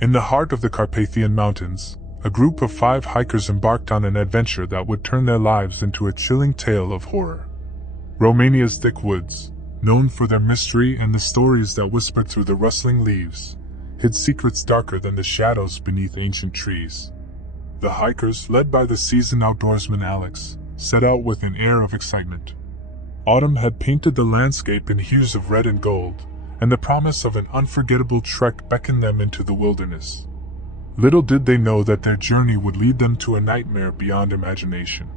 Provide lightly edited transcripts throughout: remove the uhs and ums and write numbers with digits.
In the heart of the Carpathian Mountains, a group of 5 hikers embarked on an adventure that would turn their lives into a chilling tale of horror. Romania's thick woods, known for their mystery and the stories that whispered through the rustling leaves, hid secrets darker than the shadows beneath ancient trees. The hikers, led by the seasoned outdoorsman Alex, set out with an air of excitement. Autumn had painted the landscape in hues of red and gold, and the promise of an unforgettable trek beckoned them into the wilderness. Little did they know that their journey would lead them to a nightmare beyond imagination.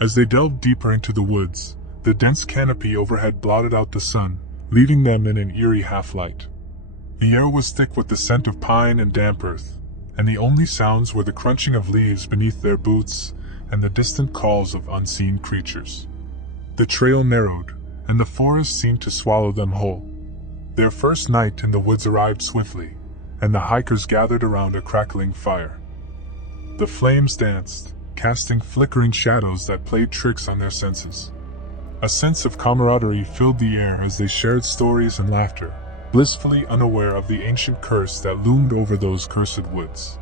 As they delved deeper into the woods, the dense canopy overhead blotted out the sun, leaving them in an eerie half-light. The air was thick with the scent of pine and damp earth, and the only sounds were the crunching of leaves beneath their boots and the distant calls of unseen creatures. The trail narrowed, and the forest seemed to swallow them whole. Their first night in the woods arrived swiftly, and the hikers gathered around a crackling fire. The flames danced, casting flickering shadows that played tricks on their senses. A sense of camaraderie filled the air as they shared stories and laughter, blissfully unaware of the ancient curse that loomed over those cursed woods.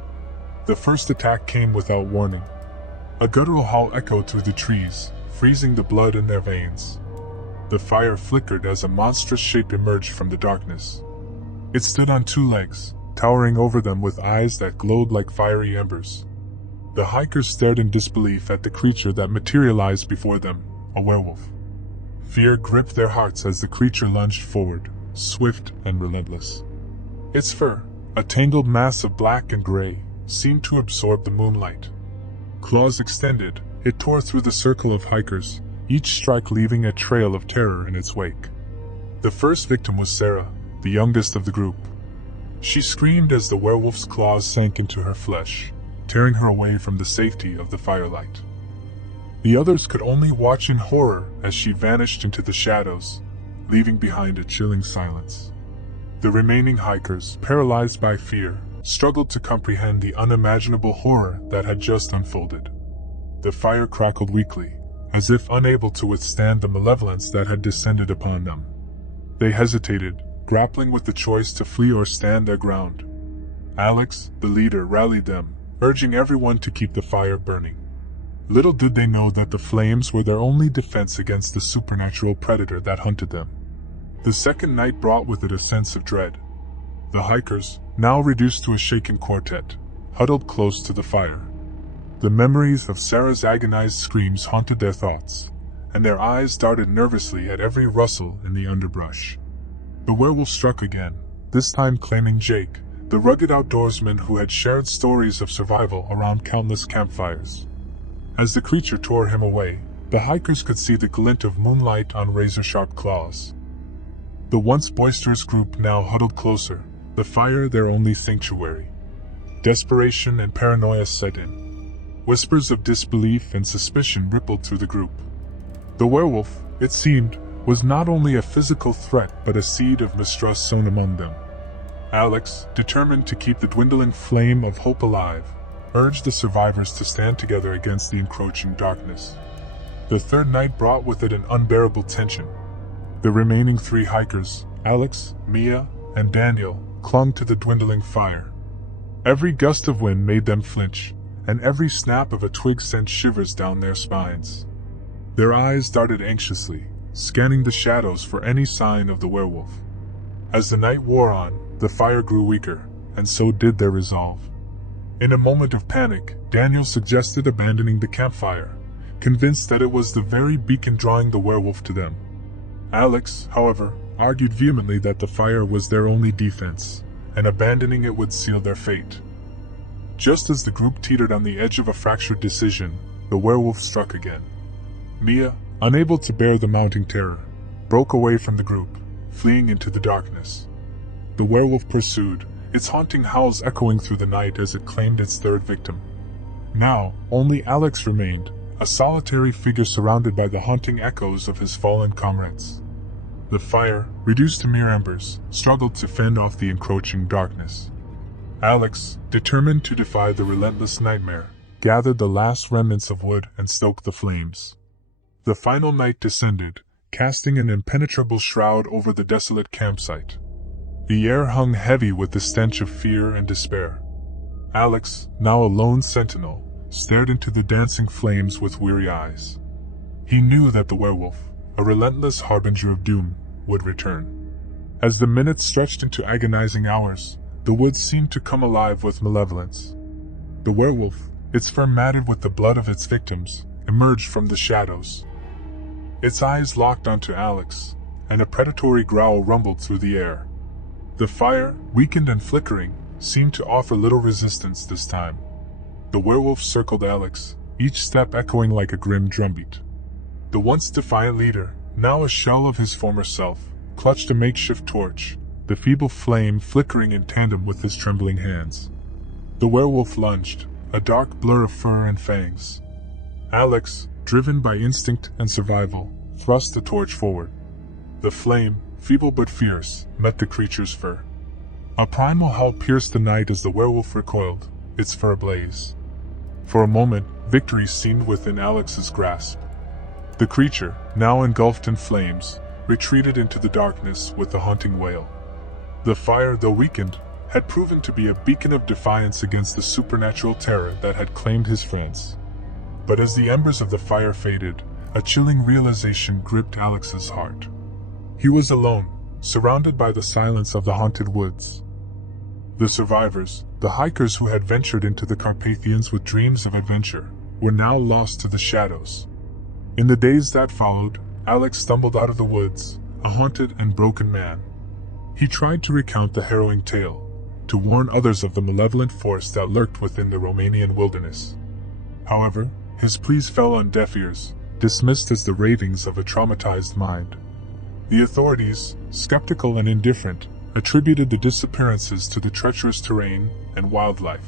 The first attack came without warning. A guttural howl echoed through the trees, freezing the blood in their veins. The fire flickered as a monstrous shape emerged from the darkness. It stood on 2 legs, towering over them with eyes that glowed like fiery embers. The hikers stared in disbelief at the creature that materialized before them, a werewolf. Fear gripped their hearts as the creature lunged forward, swift and relentless. Its fur, a tangled mass of black and gray, seemed to absorb the moonlight. Claws extended, it tore through the circle of hikers, each strike leaving a trail of terror in its wake. The first victim was Sarah, the youngest of the group. She screamed as the werewolf's claws sank into her flesh, tearing her away from the safety of the firelight. The others could only watch in horror as she vanished into the shadows, leaving behind a chilling silence. The remaining hikers, paralyzed by fear, struggled to comprehend the unimaginable horror that had just unfolded. The fire crackled weakly, as if unable to withstand the malevolence that had descended upon them. They hesitated, grappling with the choice to flee or stand their ground. Alex, the leader, rallied them, urging everyone to keep the fire burning. Little did they know that the flames were their only defense against the supernatural predator that hunted them. The second night brought with it a sense of dread. The hikers, now reduced to a shaken quartet, huddled close to the fire. The memories of Sarah's agonized screams haunted their thoughts, and their eyes darted nervously at every rustle in the underbrush. The werewolf struck again, this time claiming Jake, the rugged outdoorsman who had shared stories of survival around countless campfires. As the creature tore him away, the hikers could see the glint of moonlight on razor-sharp claws. The once boisterous group now huddled closer, the fire their only sanctuary. Desperation and paranoia set in. Whispers of disbelief and suspicion rippled through the group. The werewolf, it seemed, was not only a physical threat but a seed of mistrust sown among them. Alex, determined to keep the dwindling flame of hope alive, urged the survivors to stand together against the encroaching darkness. The third night brought with it an unbearable tension. The remaining 3 hikers, Alex, Mia, and Daniel, clung to the dwindling fire. Every gust of wind made them flinch, and every snap of a twig sent shivers down their spines. Their eyes darted anxiously, scanning the shadows for any sign of the werewolf. As the night wore on, the fire grew weaker, and so did their resolve. In a moment of panic, Daniel suggested abandoning the campfire, convinced that it was the very beacon drawing the werewolf to them. Alex, however, argued vehemently that the fire was their only defense, and abandoning it would seal their fate. Just as the group teetered on the edge of a fractured decision, the werewolf struck again. Mia, unable to bear the mounting terror, broke away from the group, fleeing into the darkness. The werewolf pursued, its haunting howls echoing through the night as it claimed its third victim. Now, only Alex remained, a solitary figure surrounded by the haunting echoes of his fallen comrades. The fire, reduced to mere embers, struggled to fend off the encroaching darkness. Alex, determined to defy the relentless nightmare, gathered the last remnants of wood and stoked the flames. The final night descended, casting an impenetrable shroud over the desolate campsite. The air hung heavy with the stench of fear and despair. Alex, now a lone sentinel, stared into the dancing flames with weary eyes. He knew that the werewolf, a relentless harbinger of doom, would return. As the minutes stretched into agonizing hours, the woods seemed to come alive with malevolence. The werewolf, its fur matted with the blood of its victims, emerged from the shadows. Its eyes locked onto Alex, and a predatory growl rumbled through the air. The fire, weakened and flickering, seemed to offer little resistance this time. The werewolf circled Alex, each step echoing like a grim drumbeat. The once defiant leader, now a shell of his former self, clutched a makeshift torch, the feeble flame flickering in tandem with his trembling hands. The werewolf lunged, a dark blur of fur and fangs. Alex, driven by instinct and survival, thrust the torch forward. The flame, feeble but fierce, met the creature's fur. A primal howl pierced the night as the werewolf recoiled, its fur ablaze. For a moment, victory seemed within Alex's grasp. The creature, now engulfed in flames, retreated into the darkness with a haunting wail. The fire, though weakened, had proven to be a beacon of defiance against the supernatural terror that had claimed his friends. But as the embers of the fire faded, a chilling realization gripped Alex's heart. He was alone, surrounded by the silence of the haunted woods. The survivors, the hikers who had ventured into the Carpathians with dreams of adventure, were now lost to the shadows. In the days that followed, Alex stumbled out of the woods, a haunted and broken man. He tried to recount the harrowing tale, to warn others of the malevolent force that lurked within the Romanian wilderness. However, his pleas fell on deaf ears, dismissed as the ravings of a traumatized mind. The authorities, skeptical and indifferent, attributed the disappearances to the treacherous terrain and wildlife.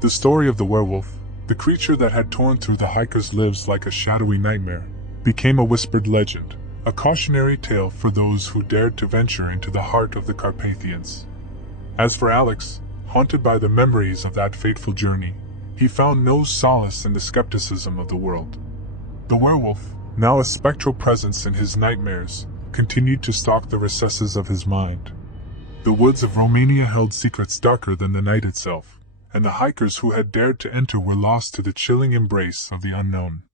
The story of the werewolf, the creature that had torn through the hikers' lives like a shadowy nightmare, became a whispered legend, a cautionary tale for those who dared to venture into the heart of the Carpathians. As for Alex, haunted by the memories of that fateful journey, he found no solace in the skepticism of the world. The werewolf, now a spectral presence in his nightmares, continued to stalk the recesses of his mind. The woods of Romania held secrets darker than the night itself, and the hikers who had dared to enter were lost to the chilling embrace of the unknown.